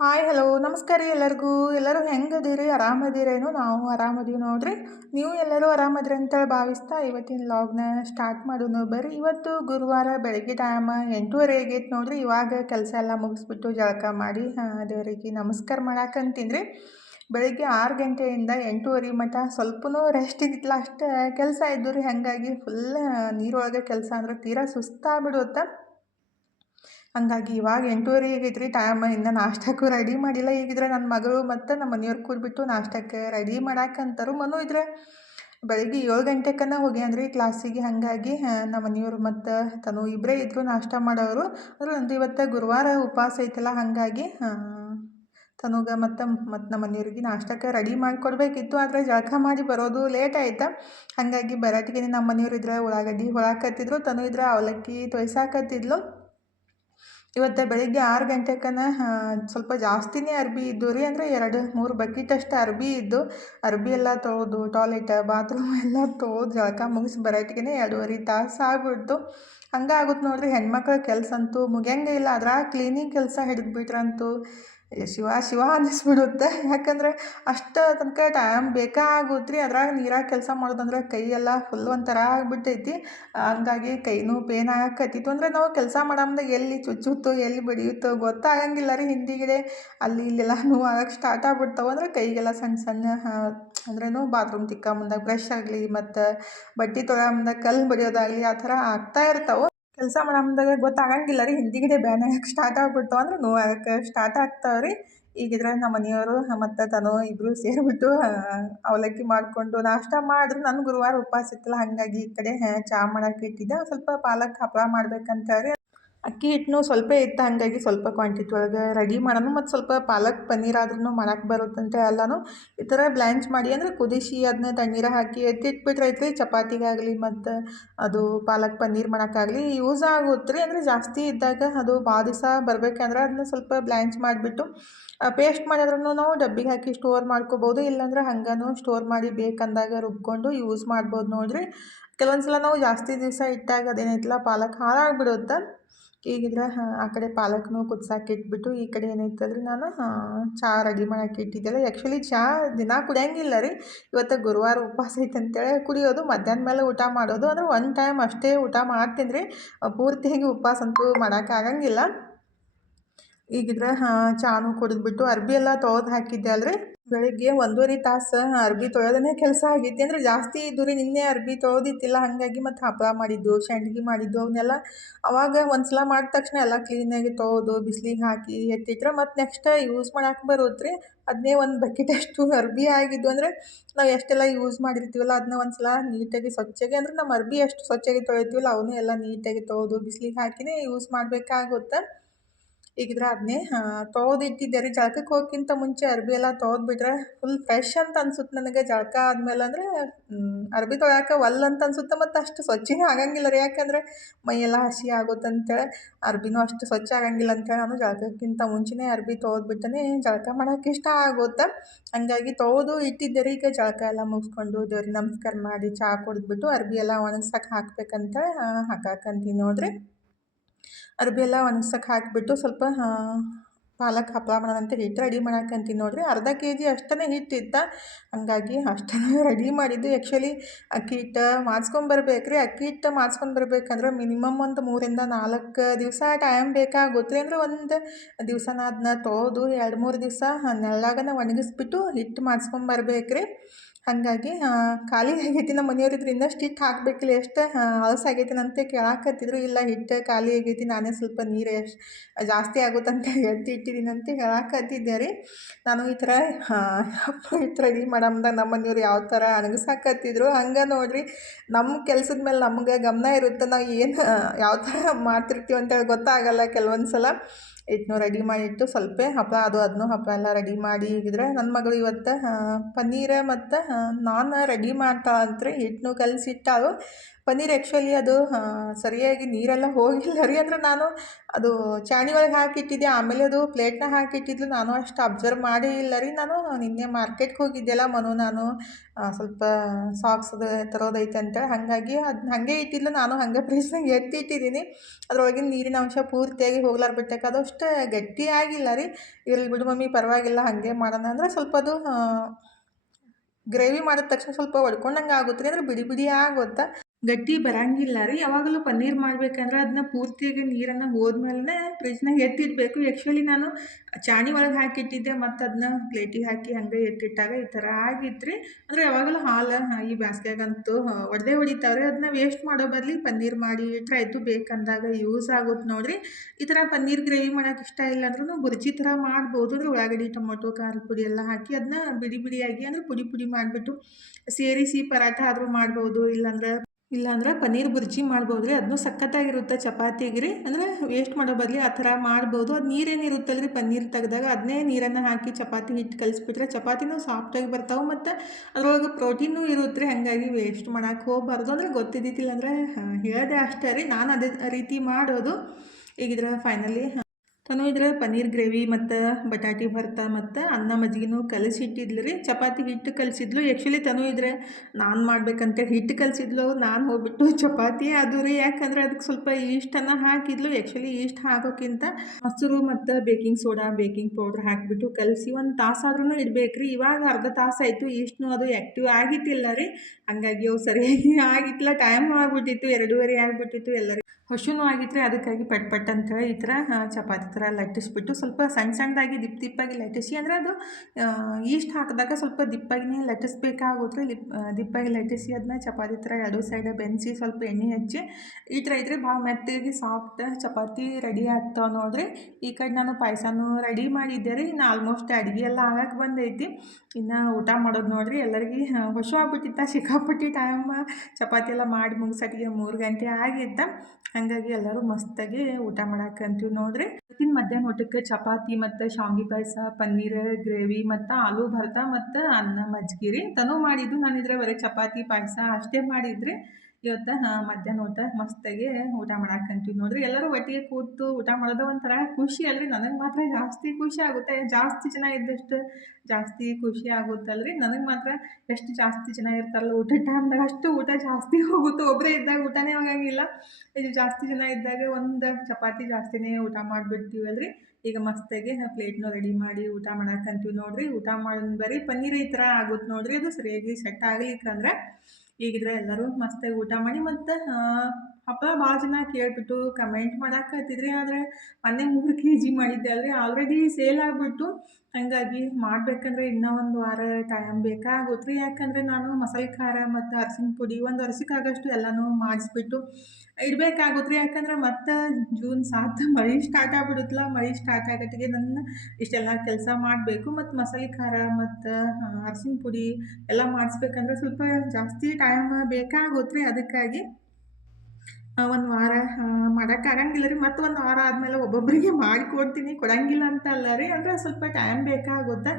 Hi hello ನಮಸ್ಕಾರ ರೀ ಎಲ್ಲರಿಗೂ. ಎಲ್ಲರೂ ಹೆಂಗದೀರಿ? ಆರಾಮದಿರೇನು? ನಾವು ಆರಾಮದೀವಿ ನೋಡ್ರಿ. ನೀವು ಎಲ್ಲರೂ ಆರಾಮದ್ರಿ ಅಂತೇಳಿ ಭಾವಿಸ್ತಾ ಇವತ್ತಿನ ಲಾಗ್ನ ಸ್ಟಾರ್ಟ್ ಮಾಡೋಣ ಬರ್ರಿ. ಇವತ್ತು ಗುರುವಾರ ಬೆಳಗ್ಗೆ ಟೈಮ್ 8:30 ಆಗೈತೆ ನೋಡ್ರಿ. ಇವಾಗ ಕೆಲಸ ಎಲ್ಲ ಮುಗಿಸ್ಬಿಟ್ಟು ಜಳಕ ಮಾಡಿ ದೇವರಿಗೆ ನಮಸ್ಕಾರ ಮಾಡಾಕಂತೀನಿ ರೀ. ಬೆಳಗ್ಗೆ 6 ಗಂಟೆಯಿಂದ 8:30 ಮಟ್ಟ ಸ್ವಲ್ಪನೂ ರೆಸ್ಟ್ ಇದ್ದಿಲ್ಲ, ಅಷ್ಟು ಕೆಲಸ ಇದ್ದು ರೀ. ಹಾಗಾಗಿ ಫುಲ್ ನೀರೊಳಗೆ ಕೆಲಸ ಅಂದ್ರೆ ತೀರಾ ಸುಸ್ತಾಗ್ಬಿಡುತ್ತೆ. ಹಂಗಾಗಿ ಇವಾಗ 8:30 ಆಗೈತೆ ರೀ ಟೈಮ್. ಇನ್ನು ನಾಷ್ಟಕ್ಕೂ ರೆಡಿ ಮಾಡಿಲ್ಲ. ಈಗಿದ್ರೆ ನನ್ನ ಮಗಳು ಮತ್ತು ನಮ್ಮ ಮನೆಯವ್ರು ಕೂಡಿಬಿಟ್ಟು ನಾಷ್ಟಕ್ಕೆ ರೆಡಿ ಮಾಡಾಕಂತಾರು. ಮನು ಇದ್ರೆ ಬೆಳಗ್ಗೆ 7 ಗಂಟೆಕನ ಹೋಗ್ಯಾನ್ರಿ ಕ್ಲಾಸಿಗೆ. ಹಾಗಾಗಿ ನಮ್ಮ ಮನೆಯವ್ರು ಮತ್ತು ತನು ಇಬ್ಬರೇ ಇದ್ದರು ನಾಷ್ಟ ಮಾಡೋರು. ಅಂದ್ರೆ ನಂದು ಇವತ್ತು ಗುರುವಾರ ಉಪವಾಸ ಐತಲ್ಲ, ಹಾಗಾಗಿ ತನುಗ ಮತ್ತು ನಮ್ಮ ಮನೆಯವ್ರಿಗೆ ನಾಷ್ಟಕ್ಕೆ ರೆಡಿ ಮಾಡಿಕೊಡ್ಬೇಕಿತ್ತು. ಆದರೆ ಜಳಕ ಮಾಡಿ ಬರೋದು ಲೇಟ್ ಆಯ್ತು. ಹಾಗಾಗಿ ಬರೋಟಿಗೆ ನಮ್ಮ ಮನೆಯವ್ರು ಇದ್ರೆ ಉಳ್ಳಾಗಡ್ಡಿ ಹೊಳಾಕತ್ತಿದ್ರು, ತನು ಇದ್ರೆ ಅವಲಕ್ಕಿ ತೊಯ್ಸಾಕತ್ತಿದ್ಲು. ಇವತ್ತು ಬೆಳಿಗ್ಗೆ 6 ಗಂಟೆಕನ ಸ್ವಲ್ಪ ಜಾಸ್ತಿನೇ ಅರ್ಬಿ ಇದ್ದು ರೀ. ಅಂದರೆ 2-3 ಬಕೆಟಷ್ಟು ಅರ್ಬಿ ಇದ್ದು. ಅರ್ಬಿ ಎಲ್ಲ ತೊಳೆದು ಟಾಯ್ಲೆಟ್ ಬಾತ್ರೂಮ್ ಎಲ್ಲ ತೊಳೆದು ಜಳಕ ಮುಗಿಸಿ ಬರೋಟಿಗೆ 2.5 ತಾಸು ಆಗ್ಬಿಡ್ತು. ಹಂಗಾಗುತ್ತೆ ನೋಡ್ರಿ, ಹೆಣ್ಮಕ್ಳ ಕೆಲಸ ಅಂತೂ ಮುಗಿಯಂಗೆ ಇಲ್ಲ. ಅದ್ರಾಗ ಕ್ಲೀನಿಂಗ್ ಕೆಲಸ ಹಿಡಿದ್ಬಿಟ್ರಂತೂ ಶಿವ ಶಿವ ಅನ್ನಿಸ್ಬಿಡುತ್ತೆ. ಯಾಕಂದ್ರೆ ಅಷ್ಟು ತನಕ ಟೈಮ್ ಬೇಕಾಗುತ್ತೆ ರೀ. ಅದ್ರಾಗ ನೀರಾಗ ಕೆಲಸ ಮಾಡೋದಂದ್ರೆ ಕೈಯೆಲ್ಲ ಫುಲ್ ಒಂಥರ ಆಗ್ಬಿಟ್ಟೈತಿ. ಹಂಗಾಗಿ ಕೈನೂ ಪೇನ್ ಆಗಕತ್ತಿತ್ತು. ಅಂದರೆ ನಾವು ಕೆಲಸ ಮಾಡಮ್ದಾಗ ಎಲ್ಲಿ ಚುಚ್ಚುತ್ತೋ ಎಲ್ಲಿ ಬಡಿಯುತ್ತೋ ಗೊತ್ತಾಗಂಗಿಲ್ಲ ರೀ. ಹಿಂದಿಗಡೆ ಅಲ್ಲಿ ಇಲ್ಲೆಲ್ಲ ನೋವು ಆಗಕ್ಕೆ ಸ್ಟಾರ್ಟ್ ಆಗ್ಬಿಡ್ತಾವೆ. ಅಂದರೆ ಕೈಗೆಲ್ಲ ಸಣ್ಣ ಸಣ್ಣ ಅಂದ್ರೇನು ಬಾತ್ರೂಮ್ ತಿಕ್ಕೊಂಬಂದಾಗ ಬ್ರಷ್ ಆಗಲಿ ಮತ್ತು ಬಟ್ಟೆ ತೊಳ್ಯಂದಾಗ ಕಲ್ಲು ಬಡಿಯೋದಾಗಲಿ ಆ ಥರ ಆಗ್ತಾ ಇರ್ತಾವೆ. ಕೆಲಸ ಮಾಡಮ್ದಾಗ ಗೊತ್ತಾಗಂಗಿಲ್ಲ ರೀ. ಹಿಂದಿಗಡೆ ಬ್ಯಾನ್ ಆಗಕ್ಕೆ ಸ್ಟಾರ್ಟ್ ಆಗ್ಬಿಡ್ತಾವೆ, ಅಂದ್ರೆ ನೋವು ಆಗಕ್ಕೆ ಸ್ಟಾರ್ಟ್ ಆಗ್ತಾವೆ ರೀ. ಈಗಿದ್ರೆ ನಮ್ಮ ಮನೆಯವರು ಮತ್ತು ತನು ಇಬ್ಬರು ಸೇರಿಬಿಟ್ಟು ಅವಲಕ್ಕಿ ಮಾಡಿಕೊಂಡು ನಾಷ್ಟ ಮಾಡಿದ್ರು. ನನ್ನ ಗುರುವಾರ ಉಪವಾಸ ಇತ್ತಲ್ಲ, ಹಾಗಾಗಿ ಈ ಕಡೆ ಚಹಾ ಮಾಡೋಕೆ ಇಟ್ಟಿದ್ದೆ. ಸ್ವಲ್ಪ ಪಾಲಕ್ ಹಪ್ಪಳ ಮಾಡ್ಬೇಕಂತ ರೀ. ಅಕ್ಕಿ ಹಿಟ್ಟನ್ನು ಸ್ವಲ್ಪ ಇತ್ತು, ಹಾಗಾಗಿ ಸ್ವಲ್ಪ ಕ್ವಾಂಟಿಟಿ ಒಳಗೆ ರೆಡಿ ಮಾಡೋಣ. ಮತ್ತು ಸ್ವಲ್ಪ ಪಾಲಕ್ ಪನ್ನೀರ್ ಆದ್ರೂ ಮಾಡಕ್ಕೆ ಬರುತ್ತಂತೆ. ಎಲ್ಲನೂ ಈ ಥರ ಬ್ಲ್ಯಾಂಚ್ ಮಾಡಿ ಅಂದರೆ ಕುದಿಸಿ ಅದನ್ನ ತಣ್ಣೀರ ಹಾಕಿ ಎತ್ತಿಟ್ಬಿಟ್ರೈತ್ರಿ. ಚಪಾತಿಗಾಗಲಿ ಮತ್ತು ಅದು ಪಾಲಕ್ ಪನ್ನೀರ್ ಮಾಡೋಕ್ಕಾಗಲಿ ಯೂಸ್ ಆಗುತ್ತೆ ರೀ. ಅಂದರೆ ಜಾಸ್ತಿ ಇದ್ದಾಗ ಅದು ಭಾಳ ದಿವಸ ಬರಬೇಕಂದ್ರೆ ಅದನ್ನ ಸ್ವಲ್ಪ ಬ್ಲ್ಯಾಂಚ್ ಮಾಡಿಬಿಟ್ಟು ಪೇಸ್ಟ್ ಮಾಡಿದ್ರೂ ನಾವು ಡಬ್ಬಿಗೆ ಹಾಕಿ ಸ್ಟೋರ್ ಮಾಡ್ಕೋಬೋದು. ಇಲ್ಲಾಂದ್ರೆ ಹಂಗನೂ ಸ್ಟೋರ್ ಮಾಡಿ ಬೇಕಂದಾಗ ರುಬ್ಕೊಂಡು ಯೂಸ್ ಮಾಡ್ಬೋದು ನೋಡಿರಿ. ಕೆಲವೊಂದು ಸಲ ನಾವು ಜಾಸ್ತಿ ದಿವಸ ಇಟ್ಟಾಗ ಅದೇನೈತಲ್ಲ ಪಾಲಕ್ ಹಾಳಾಗ್ಬಿಡುತ್ತೆ. ಈಗಿದ್ರೆ ಆ ಕಡೆ ಪಾಲಕ್ನು ಕುದ್ಸಾಕೆ ಇಟ್ಬಿಟ್ಟು ಈ ಕಡೆ ಏನೈತಲ್ರಿ ನಾನು ಚಹಾ ರೆಡಿ ಮಾಡೋಕೆ ಇಟ್ಟಿದ್ದೆಲ್ಲ. ಆ್ಯಕ್ಚುಲಿ ಚಹಾ ದಿನ ಕುಡಿಯೋಂಗಿಲ್ಲ ರೀ. ಇವತ್ತು ಗುರುವಾರ ಉಪವಾಸ ಐತೆ ಅಂತೇಳಿ ಕುಡಿಯೋದು. ಮಧ್ಯಾಹ್ನ ಮೇಲೆ ಊಟ ಮಾಡೋದು. ಅಂದರೆ ಒನ್ ಟೈಮ್ ಅಷ್ಟೇ ಊಟ ಮಾಡ್ತೀನಿ ರೀ. ಪೂರ್ತಿಯಾಗಿ ಉಪವಾಸ ಅಂತೂ ಮಾಡೋಕ್ಕಾಗಂಗಿಲ್ಲ. ಈಗಿದ್ರೆ ಚಹಾನು ಕುಡಿದ್ಬಿಟ್ಟು ಅರ್ಬಿ ಎಲ್ಲ ತೊಳೆದು ಹಾಕಿದ್ದೆ ಅಲ್ರಿ. ಬೆಳಗ್ಗೆ 1.5 ತಾಸು ಅರ್ಬಿ ತೊಳೆಯೋದನ್ನೇ ಕೆಲಸ ಆಗೈತಿ. ಅಂದರೆ ಜಾಸ್ತಿ ಇದ್ದು ರೀ. ನಿನ್ನೆ ಅರ್ಬಿ ತೊಳೆದಿತ್ತಿಲ್ಲ, ಹಾಗಾಗಿ ಮತ್ತು ಹಪ್ಪಳ ಮಾಡಿದ್ದು ಸಂಡ್ಗೆ ಮಾಡಿದ್ದು ಅವನ್ನೆಲ್ಲ ಅವಾಗ ಒಂದು ಸಲ ಮಾಡಿದ ತಕ್ಷಣ ಎಲ್ಲ ಕ್ಲೀನಾಗಿ ತೊಳೆದು ಬಿಸಿಲಿಗೆ ಹಾಕಿ ಎತ್ತಿಟ್ರೆ ಮತ್ತು ನೆಕ್ಸ್ಟ್ ಯೂಸ್ ಮಾಡಕ್ಕೆ ಬರುತ್ತೆ ರೀ. ಅದನ್ನೇ ಒಂದು ಬಕೆಟಷ್ಟು ಅರ್ಬಿ ಆಗಿದ್ದು. ಅಂದರೆ ನಾವು ಎಷ್ಟೆಲ್ಲ ಯೂಸ್ ಮಾಡಿರ್ತೀವಲ್ಲ ಅದನ್ನ ಒಂದು ಸಲ ನೀಟಾಗಿ ಸ್ವಚ್ಛಗೆ, ಅಂದರೆ ನಮ್ಮ ಅರ್ಬಿ ಎಷ್ಟು ಸ್ವಚ್ಛಗೆ ತೊಳಿತೀವಲ್ಲ ಅವನ್ನೂ ಎಲ್ಲ ನೀಟಾಗಿ ತೊಳೆದು ಬಿಸಿಲಿಗೆ ಹಾಕಿನೇ ಯೂಸ್ ಮಾಡಬೇಕಾಗುತ್ತೆ. ಈಗಿದ್ರೆ ಅದನ್ನೇ ತೊಳೆದಿಟ್ಟಿದ್ದೆ ರೀ. ಜಳಕಕ್ಕೆ ಹೋಗೋಕ್ಕಿಂತ ಮುಂಚೆ ಅರ್ಬಿ ಎಲ್ಲ ತೊಳೆದ್ಬಿಟ್ರೆ ಫುಲ್ ಫ್ರೆಶ್ ಅಂತ ಅನ್ಸುತ್ತೆ ನನಗೆ. ಜಳಕ ಆದಮೇಲೆ ಅಂದರೆ ಅರ್ಬಿ ತೊಳ್ಯಾಕೆ ಒಲ್ಲೆ ಅಂತ ಅನ್ಸುತ್ತೆ. ಮತ್ತು ಅಷ್ಟು ಸ್ವಚ್ಛನೂ ಆಗಂಗಿಲ್ಲ ರೀ. ಯಾಕಂದರೆ ಮೈಯೆಲ್ಲ ಹಸಿ ಆಗುತ್ತಂತೇಳಿ ಅರ್ಬಿನೂ ಅಷ್ಟು ಸ್ವಚ್ಛ ಆಗಂಗಿಲ್ಲ ಅಂತೇಳಿ ನಾನು ಜಳಕಕ್ಕಿಂತ ಮುಂಚೆನೇ ಅರ್ಬಿ ತೊಳೆದ್ಬಿಟ್ಟೇ ಜಳಕ ಮಾಡೋಕೆ ಇಷ್ಟ ಆಗುತ್ತೆ. ಹಂಗಾಗಿ ತೊಳೆದು ಇಟ್ಟಿದ್ದೆ ರೀ. ಈಗ ಜಳಕ ಎಲ್ಲ ಮುಗಿಸ್ಕೊಂಡು ದೇವ್ರಿಗೆ ನಮಸ್ಕಾರ ಮಾಡಿ ಚಹಾ ಕುಡಿದ್ಬಿಟ್ಟು ಅರ್ಬಿ ಎಲ್ಲ ಒಣಗ್ಸಕ್ಕೆ ಹಾಕ್ಬೇಕಂತ ಹಾಕಾಕಂತೀನಿ ನೋಡಿರಿ. ಅರ್ಬಿ ಎಲ್ಲ ಒಣಗ್ಸಕ್ಕೆ ಹಾಕಿಬಿಟ್ಟು ಸ್ವಲ್ಪ ಪಾಲಕ್ ಹಪ್ಪಳ ಮಾಡೋಣಂತ ಹಿಟ್ಟು ರೆಡಿ ಮಾಡಾಕಂತೀನಿ ನೋಡಿರಿ. ಅರ್ಧ ಕೆಜಿ ಅಷ್ಟೇ ಹಿಟ್ಟಿತ್ತು, ಹಂಗಾಗಿ ಅಷ್ಟನ್ನು ರೆಡಿ ಮಾಡಿದ್ದು. ಆ್ಯಕ್ಚುಲಿ ಅಕ್ಕಿ ಹಿಟ್ಟು ಮಾಡಿಸ್ಕೊಂಬರ್ಬೇಕು ರೀ. ಅಕ್ಕಿ ಹಿಟ್ಟು ಮಾಡಿಸ್ಕೊಂಬರ್ಬೇಕಂದ್ರೆ ಮಿನಿಮಮ್ ಒಂದು 3-4 ದಿವಸ ಟೈಮ್ ಬೇಕಾಗುತ್ತೆ ರೀ. ಅಂದರೆ ಒಂದು ದಿವಸನ ಅದನ್ನ ತೊಳೆದು 2-3 ದಿವಸ ನೆರಳಾಗನ ಒಣಗಿಸ್ಬಿಟ್ಟು ಹಿಟ್ಟು ಮಾಡಿಸ್ಕೊಂಬರ್ಬೇಕು ರೀ. ಹಾಗಾಗಿ ಖಾಲಿ ಆಗೈತಿ. ನಮ್ಮ ಮನೆಯವ್ರಿದ್ರೆ ಇನ್ನಷ್ಟು ಹಿಟ್ಟು ಹಾಕಬೇಕಿಲ್ಲ, ಎಷ್ಟು ಹಳಸಾಗೈತೇನಂತ ಕೇಳಾಕತ್ತಿದ್ರು. ಇಲ್ಲ ಹಿಟ್ಟು ಖಾಲಿ ಆಗೈತಿ, ನಾನೇ ಸ್ವಲ್ಪ ನೀರು ಜಾಸ್ತಿ ಆಗುತ್ತಂತ ಎತ್ತಿ ಇಟ್ಟಿದ್ದೀನಿ ಅಂತ ಹೇಳಾಕತ್ತಿದ್ದೆ ರೀ. ನಾನು ಈ ಥರ ಹಿಟ್ಟು ರೆಡಿ ಮಾಡಮ್ದಾಗ ನಮ್ಮ ಮನೆಯವ್ರು ಯಾವ ಥರ ಅಣಗಸಾಕತ್ತಿದ್ರು. ಹಂಗೆ ನೋಡಿರಿ, ನಮ್ಮ ಕೆಲ್ಸದ ಮೇಲೆ ನಮ್ಗೆ ಗಮನ ಇರುತ್ತೆ. ನಾವು ಏನು ಯಾವ ಥರ ಮಾಡ್ತಿರ್ತೀವಿ ಅಂತೇಳಿ ಗೊತ್ತಾಗಲ್ಲ ಕೆಲವೊಂದು ಸಲ. ಹಿಟ್ಟನ್ನು ರೆಡಿ ಮಾಡಿಟ್ಟು ಸ್ವಲ್ಪ ಹಪ್ಪಳ ಅದನ್ನು ಹಪ್ಪಳ ಎಲ್ಲ ರೆಡಿ ಮಾಡಿ. ಈಗಿದ್ರೆ ನನ್ನ ಮಗಳು ಇವತ್ತು ಪನ್ನೀರ್ ಮತ್ತು ನಾನ್ ರೆಡಿ ಮಾಡ್ತಾಳಂತ್ರಿ. ಹಿಟ್ಟನ್ನು ಕಲಸಿಟ್ಟಾಳು. ಪನ್ನೀರ್ ಆ್ಯಕ್ಚುಲಿ ಅದು ಸರಿಯಾಗಿ ನೀರೆಲ್ಲ ಹೋಗಿಲ್ಲ ರೀ. ಅಂದ್ರೆ ನಾನು ಅದು ಚಾಣಿ ಒಳಗೆ ಹಾಕಿಟ್ಟಿದ್ದೆ, ಆಮೇಲೆ ಅದು ಪ್ಲೇಟ್ನಾಗ ಹಾಕಿಟ್ಟಿದ್ಲು. ನಾನು ಅಷ್ಟು ಅಬ್ಸರ್ವ್ ಮಾಡೇ ಇಲ್ಲ ರೀ. ನಾನು ನಿನ್ನೆ ಮಾರ್ಕೆಟ್ಗೆ ಹೋಗಿದ್ದೆಲ್ಲ ನಾನು ಸ್ವಲ್ಪ ಸಾಕ್ಸ್ ಅದು ತರೋದೈತೆ ಅಂತೇಳಿ ಹಾಗಾಗಿ ಅದನ್ನ ಹಾಗೆ ಇಟ್ಟಿದ್ಲು. ನಾನು ಹಾಗೆ ಫ್ರಿಜ್ನಾಗ ಎತ್ತಿಟ್ಟಿದ್ದೀನಿ. ಅದ್ರೊಳಗಿನ ನೀರಿನ ಅಂಶ ಪೂರ್ತಿಯಾಗಿ ಹೋಗ್ಲಾರ್ಬಿಟ್ಟಕ್ಕೆ ಅದು ಅಷ್ಟು ಗಟ್ಟಿ ಆಗಿಲ್ಲ ರೀ. ಇರಲಿ ಬಿಡು ಮಮ್ಮಿ, ಪರವಾಗಿಲ್ಲ ಹಾಗೆ ಮಾಡೋಣ ಅಂದ್ರೆ ಸ್ವಲ್ಪ ಅದು ಗ್ರೇವಿ ಮಾಡಿದ ತಕ್ಷಣ ಸ್ವಲ್ಪ ಒಡ್ಕೊಂಡಂಗೆ ಆಗುತ್ತೆ ರೀ. ಅಂದ್ರೆ ಬಿಡಿ ಬಿಡಿ ಆಗುತ್ತೆ, ಗಟ್ಟಿ ಬರಂಗಿಲ್ಲ ರೀ. ಯಾವಾಗಲೂ ಪನ್ನೀರ್ ಮಾಡ್ಬೇಕಂದ್ರೆ ಅದನ್ನ ಪೂರ್ತಿಯಾಗಿ ನೀರನ್ನು ಹೋದ್ಮೇಲೆ ಫ್ರಿಜ್ನಾಗ ಎತ್ತಿಡಬೇಕು. ಆ್ಯಕ್ಚುಲಿ ನಾನು ಚಾಣಿ ಒಳಗೆ ಹಾಕಿಟ್ಟಿದ್ದೆ, ಮತ್ತು ಅದನ್ನ ಪ್ಲೇಟಿಗೆ ಹಾಕಿ ಹಾಗೆ ಎತ್ತಿಟ್ಟಾಗ ಈ ಥರ ಆಗಿತ್ತು ರೀ. ಅಂದರೆ ಯಾವಾಗಲೂ ಹಾಲು ಈ ಬ್ಯಾಸ್ಗ್ಯಾಗಂತೂ ಒಡೆದೇ ಹೊಡಿತಾವ್ರಿ. ಅದನ್ನ ವೇಸ್ಟ್ ಮಾಡೋ ಬದಲಿ ಪನ್ನೀರ್ ಮಾಡಿ ಇಟ್ಟರೆ ಆಯಿತು, ಬೇಕಂದಾಗ ಯೂಸ್ ಆಗುತ್ತೆ ನೋಡಿರಿ. ಈ ಥರ ಪನ್ನೀರ್ ಗ್ರೇವಿ ಮಾಡೋಕೆ ಇಷ್ಟ ಇಲ್ಲ ಅಂದ್ರೂ ಬುರ್ಜಿ ಥರ ಮಾಡ್ಬೋದು. ಅಂದರೆ ಉಳ್ಳಾಗಡ್ಡಿ, ಟೊಮೊಟೊ, ಖಾರದ ಪುಡಿ ಎಲ್ಲ ಹಾಕಿ ಅದನ್ನ ಬಿಡಿ ಬಿಡಿಯಾಗಿ ಅಂದರೆ ಪುಡಿ ಪುಡಿ ಮಾಡಿಬಿಟ್ಟು ಸೇರಿಸಿ ಪರಾಠ ಆದರೂ ಮಾಡ್ಬೋದು. ಇಲ್ಲಾಂದ್ರೆ ಪನ್ನೀರ್ ಬುರ್ಜಿ ಮಾಡ್ಬೋದು ರೀ. ಅದನ್ನೂ ಸಖತ್ತಾಗಿರುತ್ತೆ ಚಪಾತಿಗೆ ರೀ. ಅಂದರೆ ವೇಸ್ಟ್ ಮಾಡೋ ಬದಲಿ ಆ ಥರ ಮಾಡ್ಬೋದು. ಅದು ನೀರೇನಿರುತ್ತಲ್ಲ ರೀ, ಪನ್ನೀರ್ ತೆಗೆದಾಗ ಅದನ್ನೇ ನೀರನ್ನು ಹಾಕಿ ಚಪಾತಿ ಹಿಟ್ಟು ಕಲಿಸ್ಬಿಟ್ರೆ ಚಪಾತಿನೂ ಸಾಫ್ಟಾಗಿ ಬರ್ತಾವೆ, ಮತ್ತು ಅದ್ರೊಳಗೆ ಪ್ರೋಟೀನೂ ಇರುತ್ತೆ ರೀ. ಹಾಗಾಗಿ ವೇಸ್ಟ್ ಮಾಡೋಕೆ ಹೋಗಬಾರ್ದು. ಅಂದರೆ ಗೊತ್ತಿದ್ದಿತ್ತಿಲ್ಲ ಅಂದರೆ ಹೇಳಿದೆ ಅಷ್ಟೇ ರೀ. ನಾನು ಅದೇ ರೀತಿ ಮಾಡೋದು. ಈಗಿದ್ರೆ ಫೈನಲಿ ತನು ಇದ್ರೆ ಪನ್ನೀರ್ ಗ್ರೇವಿ ಮತ್ತು ಬಟಾಟಿ ಭರ್ತಾ ಮತ್ತು ಅನ್ನ ಮಜ್ಜಿಗೆನೂ ಕಲಿಸಿಟ್ಟಿದ್ಲು ರೀ. ಚಪಾತಿ ಹಿಟ್ಟು ಕಲಿಸಿದ್ಲು. ಆ್ಯಕ್ಚುಲಿ ತನು ಇದ್ರೆ ನಾನು ಮಾಡ್ಬೇಕಂತೇಳಿ ಹಿಟ್ಟು ಕಲಿಸಿದ್ಲು, ನಾನು ಹೋಗ್ಬಿಟ್ಟು ಚಪಾತಿ ಅದು ರೀ. ಯಾಕಂದ್ರೆ ಅದಕ್ಕೆ ಸ್ವಲ್ಪ ಈಸ್ಟನ್ನು ಹಾಕಿದ್ಲು. ಆ್ಯಕ್ಚುಲಿ ಈಸ್ಟ್ ಹಾಕೋಕ್ಕಿಂತ ಮೊಸರು ಮತ್ತು ಬೇಕಿಂಗ್ ಸೋಡಾ, ಬೇಕಿಂಗ್ ಪೌಡ್ರ್ ಹಾಕಿಬಿಟ್ಟು ಕಲಸಿ 1 ತಾಸಾದ್ರೂ ಇಡಬೇಕು ರೀ. ಇವಾಗ ಅರ್ಧ ತಾಸಾಯಿತು, ಈಸ್ಟ್ನೂ ಅದು ಆ್ಯಕ್ಟಿವ್ ಆಗಿತ್ತಿಲ್ಲ ರೀ. ಹಾಗಾಗಿ ಅವು ಸರಿಯಾಗಿ ಆಗಿತ್ತಿಲ್ಲ, ಟೈಮ್ ಆಗಿಬಿಟ್ಟಿತ್ತು, 2:30 ಆಗಿಬಿಟ್ಟಿತ್ತು. ಎಲ್ಲರಿಗೂ ಹಶುನೂ ಆಗಿತ್ತು. ಅದಕ್ಕಾಗಿ ಪಟ್ ಅಂತೇಳಿ ಈ ಥರ ಚಪಾತಿ ಥರ ಲಟ್ಟಿಸ್ಬಿಟ್ಟು ಸ್ವಲ್ಪ ಸಣ್ಣ ಸಣ್ಣದಾಗಿ ದಿಪ್ಪಾಗಿ ಲಟ್ಟಿಸಿ, ಅಂದರೆ ಅದು ಈಸ್ಟ್ ಹಾಕಿದಾಗ ಸ್ವಲ್ಪ ದಿಪ್ಪಾಗಿನೇ ಲಟ್ಟಿಸ್ಬೇಕಾಗುತ್ತೆ. ದಿಪ್ಪಾಗಿ ಲಟ್ಟಿಸಿ ಅದನ್ನ ಚಪಾತಿ ಥರ ಎರಡೂ ಸೈಡ್ ಬೆನ್ಸಿ ಸ್ವಲ್ಪ ಎಣ್ಣೆ ಹಚ್ಚಿ ಈ ಥರ ಇದ್ರೆ ಭಾಳ ಮೆತ್ತಗೆ ಸಾಫ್ಟ್ ಚಪಾತಿ ರೆಡಿ ಆಗ್ತಾವೆ ನೋಡಿರಿ. ಈ ಕಡೆ ನಾನು ಪಾಯಸನೂ ರೆಡಿ ಮಾಡಿದ್ದೆ ರೀ. ಇನ್ನು ಆಲ್ಮೋಸ್ಟ್ ಅಡುಗೆ ಎಲ್ಲ ಆಗಕ್ಕೆ ಬಂದೈತಿ. ಇನ್ನು ಊಟ ಮಾಡೋದು ನೋಡಿರಿ. ಎಲ್ಲರಿಗೆ ಹುಷು ಆಗ್ಬಿಟ್ಟಿತ್ತ, ಸಿಕ್ಕಾಪಟ್ಟಿ ಟೈಮ್ ಚಪಾತಿ ಎಲ್ಲ ಮಾಡಿ ಮುಗಿಸೋಟಿಗೆ 3 ಗಂಟೆ ಆಗಿದ್ದ. ಹಾಗಾಗಿ ಎಲ್ಲರೂ ಮಸ್ತಾಗಿ ಊಟ ಮಾಡಕ್ಕಂತೀವಿ ನೋಡಿರಿ. ಇವತ್ತಿನ ಮಧ್ಯಾಹ್ನ ಊಟಕ್ಕೆ ಚಪಾತಿ ಮತ್ತು ಶಾವಿಗೆ ಪಾಯಸ, ಪನ್ನೀರ್ ಗ್ರೇವಿ ಮತ್ತು ಆಲೂ ಭರ್ತಾ ಮತ್ತು ಅನ್ನ ಮಜ್ಜಿಗೆ ರೀ. ತನು ಮಾಡಿದ್ದು, ನಾನಿದ್ರೆ ಬರೀ ಚಪಾತಿ ಪಾಯಸ ಅಷ್ಟೇ ಮಾಡಿದ್ರಿ. ಇವತ್ತು ಮಧ್ಯಾಹ್ನ ಊಟ ಮಸ್ತಾಗಿ ಊಟ ಮಾಡಕ್ಕಂತೀವಿ ನೋಡಿರಿ. ಎಲ್ಲರೂ ಒಟ್ಟಿಗೆ ಕೂತು ಊಟ ಮಾಡೋದು ಒಂಥರ ಖುಷಿ ಅಲ್ರಿ. ನನಗೆ ಮಾತ್ರ ಜಾಸ್ತಿ ಖುಷಿ ಆಗುತ್ತೆ. ಜಾಸ್ತಿ ಜನ ಇದ್ದಷ್ಟು ಜಾಸ್ತಿ ಖುಷಿ ಆಗುತ್ತಲ್ರಿ. ನನಗೆ ಮಾತ್ರ ಎಷ್ಟು ಜಾಸ್ತಿ ಜನ ಇರ್ತಾರಲ್ಲ ಊಟದ ಟೈಮ್ದಾಗ ಅಷ್ಟು ಊಟ ಜಾಸ್ತಿ ಹೋಗುತ್ತೆ. ಒಬ್ಬರೇ ಇದ್ದಾಗ ಊಟನೇ ಹೋಗಂಗಿಲ್ಲ. ಇದು ಜಾಸ್ತಿ ಜನ ಇದ್ದಾಗ ಒಂದು ಚಪಾತಿ ಜಾಸ್ತಿನೇ ಊಟ ಮಾಡಿಬಿಡ್ತೀವಲ್ರಿ. ಈಗ ಮಸ್ತಾಗಿ ಪ್ಲೇಟ್ನೂ ರೆಡಿ ಮಾಡಿ ಊಟ ಮಾಡಕ್ಕಂತೀವಿ ನೋಡಿರಿ. ಊಟ ಮಾಡೋದು ಬರೀ ಪನ್ನೀರ್ ಈ ಥರ ಆಗುತ್ತೆ ನೋಡಿರಿ. ಅದು ಸರಿಯಾಗಿ ಸೆಟ್ ಆಗ್ಲಿಕ್ಕಂದ್ರೆ ಈಗಿದ್ರೆ ಎಲ್ಲರೂ ಮಸ್ತಾಗಿ ಊಟ ಮಾಡಿ. ಮತ್ತು ಹಪ್ಪಳ ಭಾಳ ಜನ ಕೇಳಿಬಿಟ್ಟು ಕಮೆಂಟ್ ಮಾಡಾಕತ್ತಿದ್ರಿ. ಆದರೆ ಮೊನ್ನೆ 3 kg ಮಾಡಿದ್ದೆ ಅಲ್ರಿ, ಆಲ್ರೆಡಿ ಸೇಲ್ ಆಗಿಬಿಟ್ಟು. ಹಾಗಾಗಿ ಮಾಡಬೇಕಂದ್ರೆ ಇನ್ನೂ 1 ವಾರ ಟೈಮ್ ಬೇಕಾಗುತ್ತೆ ರೀ. ಯಾಕಂದರೆ ನಾನು ಮಸಾಲೆ ಖಾರ ಮತ್ತು ಅರಸಿನ ಪುಡಿ 1 ವರ್ಷಕ್ಕಾಗಷ್ಟು ಎಲ್ಲನೂ ಮಾಡಿಸ್ಬಿಟ್ಟು ಇಡಬೇಕಾಗುತ್ತೆ ರೀ. ಯಾಕಂದ್ರೆ ಮತ್ತು ಜೂನ್ 7 ಮಳೆ ಸ್ಟಾರ್ಟ್ ಆಗ್ಬಿಡುತ್ತಲ್ಲ. ಮಳೆ ಸ್ಟಾರ್ಟ್ ಆಗೋತ್ತಿಗೆ ನನ್ನ ಇಷ್ಟೆಲ್ಲ ಕೆಲಸ ಮಾಡಬೇಕು. ಮತ್ತು ಮಸಾಲೆ ಖಾರ ಮತ್ತು ಅರಸಿನ ಪುಡಿ ಎಲ್ಲ ಮಾಡಿಸ್ಬೇಕಂದ್ರೆ ಸ್ವಲ್ಪ ಜಾಸ್ತಿ ಟೈಮ್ ಬೇಕಾಗುತ್ತೆ ರೀ. ಅದಕ್ಕಾಗಿ 1 ವಾರ ಮಾಡೋಕ್ಕಾಗಂಗಿಲ್ಲ ರೀ. ಮತ್ತು 1 ವಾರ ಆದಮೇಲೆ ಒಬ್ಬೊಬ್ಬರಿಗೆ ಮಾಡಿಕೊಡ್ತೀನಿ, ಕೊಡಂಗಿಲ್ಲ ಅಂತ ಅಲ್ಲ ರೀ. ಅಂದರೆ ಸ್ವಲ್ಪ ಟೈಮ್ ಬೇಕಾಗುತ್ತೆ.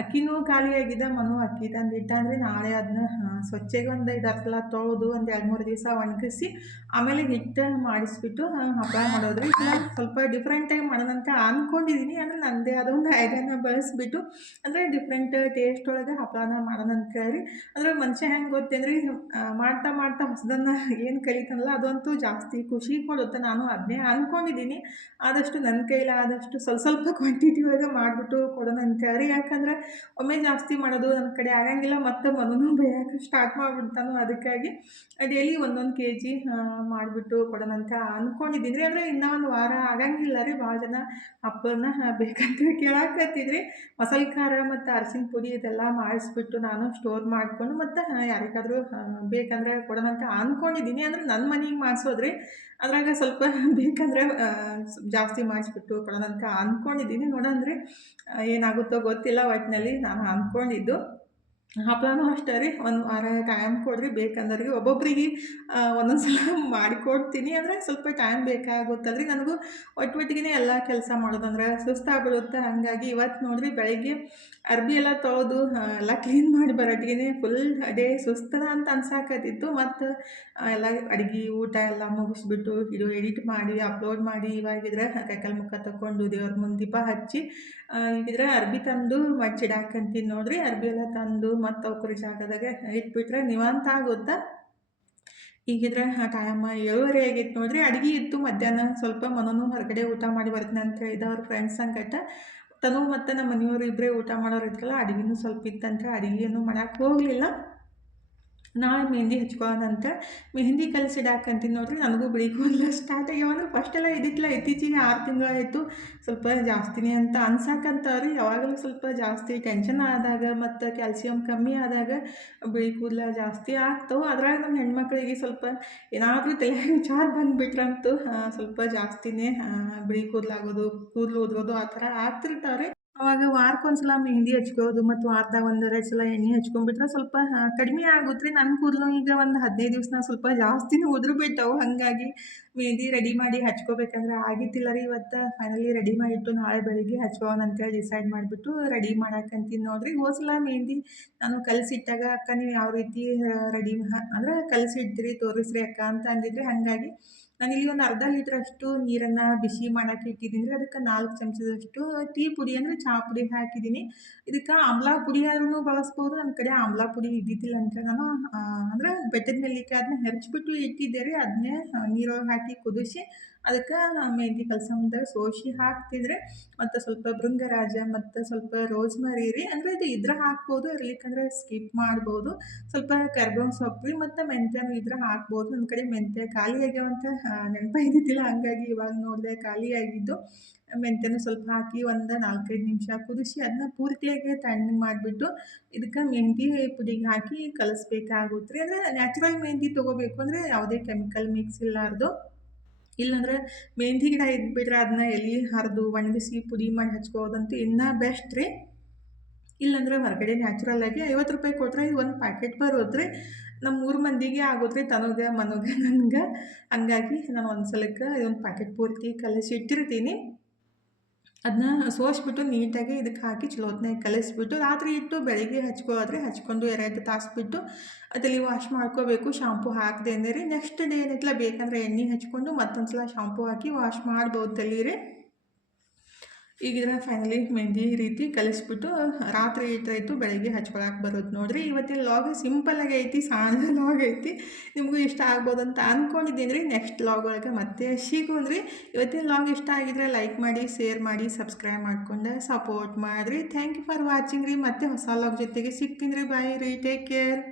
ಅಕ್ಕಿನೂ ಖಾಲಿಯಾಗಿದೆ. ಅಕ್ಕಿ ತಂದಿಟ್ಟಾಂದ್ರೆ ನಾಳೆ ಅದನ್ನ ಸ್ವಚ್ಛಗೆ ಒಂದು 5-6 ಸಲ ತೊಳೆದು ಒಂದು 2-3 ದಿವಸ ಒಣಗಿಸಿ ಆಮೇಲೆ ಹಿಟ್ಟು ಮಾಡಿಸ್ಬಿಟ್ಟು ಹಪ್ಪಳ ಮಾಡೋದ್ರಿ. ಸ್ವಲ್ಪ ಡಿಫ್ರೆಂಟಾಗಿ ಮಾಡೋಣಂತ ಅಂದ್ಕೊಂಡಿದ್ದೀನಿ. ಅಂದರೆ ನನ್ನದೇ ಆದ ಒಂದು ಐಡಿಯಾನ ಬಳಸಿಬಿಟ್ಟು ಅಂದರೆ ಡಿಫ್ರೆಂಟ್ ಟೇಸ್ಟ್ ಒಳಗೆ ಹಪ್ಪಳನ ಮಾಡೋಣಂತ ಹೇಳಿ. ಅಂದರೆ ಮನುಷ್ಯ ಹೆಂಗೆ ಗೊತ್ತೇನ್ರಿ, ಮಾಡ್ತಾ ಹೊಸದನ್ನು ಏನು ಕಲಿತಾನಲ್ಲ ಅದಂತೂ ಜಾಸ್ತಿ ಖುಷಿ ಕೊಡುತ್ತೆ. ನಾನು ಅದನ್ನೇ ಅಂದ್ಕೊಂಡಿದ್ದೀನಿ. ಆದಷ್ಟು ನನ್ನ ಕೈಲಾದಷ್ಟು ಸ್ವಲ್ಪ ಕ್ವಾಂಟಿಟಿ ಒಳಗೆ ಮಾಡಿಬಿಟ್ಟು ಕೊಡೋಣ ಅಂತೇಳಿ. ಯಾಕಂದ್ರೆ ಒಮ್ಮೆ ಜಾಸ್ತಿ ಮಾಡೋದು ನನ್ನ ಕಡೆ ಆಗಂಗಿಲ್ಲ. ಮತ್ತು ಮನೂ ಬೇಯಕ್ಕೆ ಸ್ಟಾರ್ಟ್ ಮಾಡಿಬಿಡ್ತಾನೋ. ಅದಕ್ಕಾಗಿ ಡೈಲಿ 1 kg ಮಾಡಿಬಿಟ್ಟು ಕೊಡೋಣ ಅಂತ ಅಂದ್ಕೊಂಡಿದ್ದೀನಿ ರೀ. ಅಂದರೆ ಇನ್ನೂ 1 ವಾರ ಆಗಂಗಿಲ್ಲ ರೀ. ಭಾಳ ಜನ ಹಪ್ಪಳನ ಬೇಕಂತ ಕೇಳಾಕತ್ತಿದ್ರಿ. ಮಸಾಲೆ ಖಾರ ಮತ್ತು ಅರಸಿನ ಪುಡಿ ಇದೆಲ್ಲ ಮಾಡಿಸ್ಬಿಟ್ಟು ನಾನು ಸ್ಟೋರ್ ಮಾಡಿಕೊಂಡು ಮತ್ತು ಯಾರಿಗಾದರೂ ಬೇಕಂದ್ರೆ ಕೊಡೋಣ ಅಂತ ಅಂದ್ಕೊಂಡಿದ್ದೀನಿ. ಅಂದರೆ ನನ್ನ ಮನೆಗೆ ಮಾಡಿಸೋದ್ರಿ. ಅದ್ರಾಗ ಸ್ವಲ್ಪ ಬೇಕಂದ್ರೆ ಜಾಸ್ತಿ ಮಾಡಿಸ್ಬಿಟ್ಟು ಕೊಡೋಣ ಅಂತ ಅಂದ್ಕೊಂಡಿದ್ದೀನಿ. ನೋಡೋಣ ರೀ ಏನಾಗುತ್ತೋ ಗೊತ್ತಿಲ್ಲ. ಒಟ್ಟಿನಲ್ಲಿ ನಾನು ಅಂದ್ಕೊಂಡಿದ್ದು ಹಪ್ಳನೂ ಅಷ್ಟೇ ರೀ, ಒಂದು ವಾರ ಟೈಮ್ ಕೊಡ್ರಿ ಬೇಕಂದವ್ರಿಗೆ. ಒಬ್ಬೊಬ್ರಿಗೆ ಒಂದೊಂದು ಸಲ ಮಾಡಿಕೊಡ್ತೀನಿ, ಅಂದರೆ ಸ್ವಲ್ಪ ಟೈಮ್ ಬೇಕಾಗುತ್ತಲ್ಲ ರೀ. ನನಗೂ ಒಟ್ಟಿಗೆ ಎಲ್ಲ ಕೆಲಸ ಮಾಡೋದಂದ್ರೆ ಸುಸ್ತಾಗ್ಬಿಡುತ್ತೆ. ಹಾಗಾಗಿ ಇವತ್ತು ನೋಡಿರಿ ಬೆಳಗ್ಗೆ ಅರ್ಬಿ ಎಲ್ಲ ತೊಳೆದು ಎಲ್ಲ ಕ್ಲೀನ್ ಮಾಡಿ ಬರೋಟ್ಟಿಗೆ ಫುಲ್ ಡೇ ಸುಸ್ತನ ಅಂತ ಅನ್ಸಾಕತ್ತಿತ್ತು. ಮತ್ತು ಎಲ್ಲ ಅಡುಗೆ ಊಟ ಎಲ್ಲ ಮುಗಿಸ್ಬಿಟ್ಟು ಎಡಿಟ್ ಮಾಡಿ ಅಪ್ಲೋಡ್ ಮಾಡಿ ಇವಾಗಿದ್ರೆ ಕೈಕಾಲು ಮುಖ ತಗೊಂಡು ದೇವ್ರ ಮುಂದೆ ದೀಪ ಹಚ್ಚಿ ಈಗಿದ್ರೆ ಅರ್ಬಿ ತಂದು ಮಡ್ಚಿಡಾಕಂತೀನಿ ನೋಡ್ರಿ. ಅರ್ಬಿ ಎಲ್ಲ ತಂದು ಮತ್ತು ಅವ್ಕುರಿ ಜಾಗದಾಗ ಇಟ್ಬಿಟ್ರೆ ನಿವಾಂತ ಆಗುತ್ತಾ. ಈಗಿದ್ರೆ ಟೈಮ್ 7:30 ಆಗಿತ್ತು ನೋಡ್ರಿ. ಅಡುಗೆ ಇತ್ತು ಮಧ್ಯಾಹ್ನ ಸ್ವಲ್ಪ. ಮನೂ ಹೊರಗಡೆ ಊಟ ಮಾಡಿ ಬರ್ತೀನಿ ಅಂತ ಹೇಳಿದ ಅವ್ರ ಫ್ರೆಂಡ್ಸ್ ಸಂಗಟ. ತನು ಮತ್ತು ನಮ್ಮ ಮನೆಯವರು ಇಬ್ಬರೇ ಊಟ ಮಾಡೋರು ಇದ್ರಲ್ಲ, ಅಡುಗೆನೂ ಸ್ವಲ್ಪ ಇತ್ತಂತ ಅಡುಗೆಯನ್ನು ಮಾಡಕ್ಕೆ ಹೋಗಲಿಲ್ಲ. ನಾಳೆ ಮೆಹಂದಿ ಹಚ್ಕೊಳ್ಳೋಣಂತ ಮೆಹಂದಿ ಕಲಿಸಿಡಾಕಂತೀನಿ ನೋಡ್ರಿ. ನನಗೂ ಬಿಳಿ ಕೂದಲು ಸ್ಟಾರ್ಟ್ ಆಗ್ಯಾವಂದ್ರೆ ಫಸ್ಟೆಲ್ಲ ಇದ್ದಿತ್ತಿಲ್ಲ, ಇತ್ತೀಚೆಗೆ 6 ತಿಂಗಳಾಯಿತು. ಸ್ವಲ್ಪ ಜಾಸ್ತಿನೇ ಅಂತ ಅನ್ಸಾಕಂತವ್ರಿ. ಯಾವಾಗಲೂ ಸ್ವಲ್ಪ ಜಾಸ್ತಿ ಟೆನ್ಷನ್ ಆದಾಗ ಮತ್ತು ಕ್ಯಾಲ್ಸಿಯಂ ಕಮ್ಮಿ ಆದಾಗ ಬಿಳಿ ಕೂದಲು ಜಾಸ್ತಿ ಆಗ್ತವೆ. ಅದ್ರಾಗ ನಮ್ಮ ಹೆಣ್ಮಕ್ಳಿಗೆ ಸ್ವಲ್ಪ ಏನಾದರೂ ತಲೆ ವಿಚಾರ ಬಂದುಬಿಟ್ರಂತೂ ಸ್ವಲ್ಪ ಜಾಸ್ತಿನೇ ಬಿಳಿ ಕೂದಲಾಗೋದು, ಕೂದಲು ಉದುರೋದು ಆ ಥರ ಆಗ್ತಿರ್ತಾವ್ರಿ. ಅವಾಗ ವಾರಕ್ಕೊಂದ್ಸಲ ಮೆಹಂದಿ ಹಚ್ಕೊಳ್ಳೋದು ಮತ್ತು ವಾರದಾಗ 1-2 ಸಲ ಎಣ್ಣೆ ಹಚ್ಕೊಂಡ್ಬಿಟ್ರೆ ಸ್ವಲ್ಪ ಕಡಿಮೆ ಆಗುತ್ತೆ ರೀ. ನನ್ನ ಕೂದಲು ಈಗ ಒಂದು 15 ದಿವ್ಸನಾಗ ಸ್ವಲ್ಪ ಜಾಸ್ತಿನೇ ಉದುರ್ಬಿಟ್ಟವು. ಹಾಗಾಗಿ ಮೆಹಂದಿ ರೆಡಿ ಮಾಡಿ ಹಚ್ಕೋಬೇಕಂದ್ರೆ ಆಗಿತ್ತಿಲ್ಲ ರೀ. ಇವತ್ತು ಫೈನಲಿ ರೆಡಿ ಮಾಡಿಟ್ಟು ನಾಳೆ ಬೆಳಿಗ್ಗೆ ಹಚ್ಕೊಳ್ಳೋಣ ಅಂತೇಳಿ ಡಿಸೈಡ್ ಮಾಡಿಬಿಟ್ಟು ರೆಡಿ ಮಾಡಾಕಂತೀನಿ ನೋಡ್ರಿ. ಹೋದ ಸಲ ಮೆಹಂದಿ ನಾನು ಕಲಸಿಟ್ಟಾಗ ಅಕ್ಕ ನೀವು ಯಾವ ರೀತಿ ರೆಡಿ ಅಂದ್ರೆ ಕಲಸಿಡ್ತೀರಿ ತೋರಿಸ್ರಿ ಅಕ್ಕ ಅಂತ ಅಂದಿದ್ರಿ. ಹಾಗಾಗಿ ನಾನಿಲ್ಲಿ ಒಂದು ಅರ್ಧ ಲೀಟ್ರಷ್ಟು ನೀರನ್ನು ಬಿಸಿ ಮಾಡೋಕೆ ಇಟ್ಟಿದ್ದೀನಿ ರೀ. ಅದಕ್ಕೆ 4 ಚಮಚದಷ್ಟು ಟೀ ಪುಡಿ ಅಂದರೆ ಚಹಾ ಪುಡಿ ಹಾಕಿದ್ದೀನಿ. ಇದಕ್ಕೆ ಆಮ್ಲ ಪುಡಿ ಆದ್ರೂ ಬಳಸ್ಬೋದು. ನನ್ನ ಕಡೆ ಆಮ್ಲ ಪುಡಿ ಇದ್ದಿದ್ದಿಲ್ಲ ಅಂತ ನಾನು ಅಂದರೆ ಬೆಟ್ಟದ ನೆಲ್ಲಿಕಾಯಿ ಅದನ್ನ ಹೆರ್ಚ್ಬಿಟ್ಟು ಇಟ್ಟಿದ್ದೆ ರೀ. ಅದನ್ನೇ ನೀರೊಳಗೆ ಹಾಕಿ ಕುದಿಸಿ ಅದಕ್ಕೆ ಮೆಹಂದಿ ಕಲಸೋ ಮುಂದೆ ಸೋಸಿ ಹಾಕ್ತಿದ್ರೆ. ಮತ್ತು ಸ್ವಲ್ಪ ಭೃಂಗರಾಜ ಮತ್ತು ಸ್ವಲ್ಪ ರೋಸ್ಮರಿ ರೀ, ಅಂದರೆ ಇದು ಇದ್ರೆ ಹಾಕ್ಬೋದು, ಇರ್ಲಿಕ್ಕಂದ್ರೆ ಸ್ಕಿಪ್ ಮಾಡ್ಬೋದು. ಸ್ವಲ್ಪ ಕರ್ಬೇವಿನ ಸೊಪ್ಪು ರೀ ಮತ್ತು ಮೆಂತ್ಯನೂ ಇದ್ರೆ ಹಾಕ್ಬೋದು. ನನ್ನ ಕಡೆ ಮೆಂತ್ಯ ಖಾಲಿ ಆಗ್ಯಾವಂತ ನೆನಪೇ ಇದ್ದಿದ್ದಿಲ್ಲ. ಹಾಗಾಗಿ ಇವಾಗ ನೋಡಿದೆ ಖಾಲಿ ಆಗಿದ್ದು. ಮೆಂತ್ಯನೂ ಸ್ವಲ್ಪ ಹಾಕಿ ಒಂದು 4-5 ನಿಮಿಷ ಕುದಿಸಿ ಅದನ್ನ ಪೂರ್ತಿಯಾಗಿ ತಣ್ಣಗೆ ಮಾಡಿಬಿಟ್ಟು ಇದಕ್ಕೆ ಮೆಹಂದಿ ಪುಡಿಗೆ ಹಾಕಿ ಕಲಿಸ್ಬೇಕಾಗುತ್ತೆ ರೀ. ಅಂದರೆ ನ್ಯಾಚುರಲ್ ಮೆಹಂದಿ ತೊಗೋಬೇಕು, ಅಂದರೆ ಯಾವುದೇ ಕೆಮಿಕಲ್ ಮಿಕ್ಸ್ ಇಲ್ಲಾರ್ದು. ಇಲ್ಲಾಂದ್ರೆ ಮೆಹಂದಿ ಗಿಡ ಇದ್ಬಿಟ್ರೆ ಅದನ್ನ ಎಲೆ ಹರಿದು ಒಣಗಿಸಿ ಪುಡಿ ಮಾಡಿ ಹಚ್ಕೋದಂತೂ ಇನ್ನೂ ಬೆಸ್ಟ್ ರೀ. ಇಲ್ಲಾಂದ್ರೆ ಹೊರಗಡೆ ನ್ಯಾಚುರಲ್ಲಾಗಿ 50 ರೂಪಾಯಿ ಕೊಟ್ಟರೆ ಇದು ಒಂದು ಪ್ಯಾಕೆಟ್ ಬರುತ್ತೆ. ನಮ್ಮ 3 ಮಂದಿಗೆ ಆಗುತ್ತೆ ರೀ, ತನುಗೆ ಮನುಗೆ ನನಗೆ. ಹಂಗಾಗಿ ನಾನು ಒಂದು ಸಲಕ್ಕೆ ಇದೊಂದು ಪ್ಯಾಕೆಟ್ ಪೂರ್ತಿ ಕಲಸಿಟ್ಟಿರ್ತೀನಿ. ಅದನ್ನ ಸೋಸ್ಬಿಟ್ಟು ನೀಟಾಗಿ ಇದಕ್ಕೆ ಹಾಕಿ ಚಲೋತ್ನಾಗ ಕಲಿಸ್ಬಿಟ್ಟು ರಾತ್ರಿ ಇಟ್ಟು ಬೆಳಗ್ಗೆ ಹಚ್ಕೊಳ್ಳೋದ್ರೆ ಹಚ್ಕೊಂಡು 2 ತಾಸು ಬಿಟ್ಟು ತಲೆ ವಾಶ್ ಮಾಡ್ಕೋಬೇಕು ಶಾಂಪು ಹಾಕದೆ ರೀ. ನೆಕ್ಸ್ಟ್ ಡೇ ಏನೈತಲ್ಲ ಬೇಕಂದ್ರೆ ಎಣ್ಣೆ ಹಚ್ಕೊಂಡು ಮತ್ತೊಂದು ಸಲ ಶಾಂಪು ಹಾಕಿ ವಾಶ್ ಮಾಡ್ಬೋದು ತಲೆ ರೀ. ಈಗಿದ್ರೆ ಫೈನಲಿ ಮೆಹಂದಿ ರೀತಿ ಕಲಿಸ್ಬಿಟ್ಟು ರಾತ್ರಿ ಇಟ್ಟಾಯಿತು ಬೆಳಗ್ಗೆ ಹಚ್ಕೊಳಕ್ಕೆ ಬರೋದು ನೋಡ್ರಿ. ಇವತ್ತಿನ ಲಾಗ್ ಸಿಂಪಲ್ಲಾಗಿ ಐತಿ, ಸಣ್ಣ ಲಾಗ್ ಐತಿ. ನಿಮಗೂ ಇಷ್ಟ ಆಗ್ಬೋದು ಅಂತ ಅಂದ್ಕೊಂಡಿದ್ದೀನಿ ರೀ. ನೆಕ್ಸ್ಟ್ ಲಾಗ್ ಒಳಗೆ ಮತ್ತೆ ಸಿಗೋಣ್ರಿ. ಇವತ್ತಿನ ಲಾಗ್ ಇಷ್ಟ ಆಗಿದ್ರೆ ಲೈಕ್ ಮಾಡಿ, ಶೇರ್ ಮಾಡಿ, ಸಬ್ಸ್ಕ್ರೈಬ್ ಮಾಡ್ಕೊಂಡು ಸಪೋರ್ಟ್ ಮಾಡಿರಿ. ಥ್ಯಾಂಕ್ ಯು ಫಾರ್ ವಾಚಿಂಗ್ ರೀ. ಮತ್ತೆ ಹೊಸ ಲಾಗ್ ಜೊತೆಗೆ ಸಿಗ್ತೀನಿ ರೀ. ಬಾಯ್ ರೀ, ಟೇಕ್ ಕೇರ್.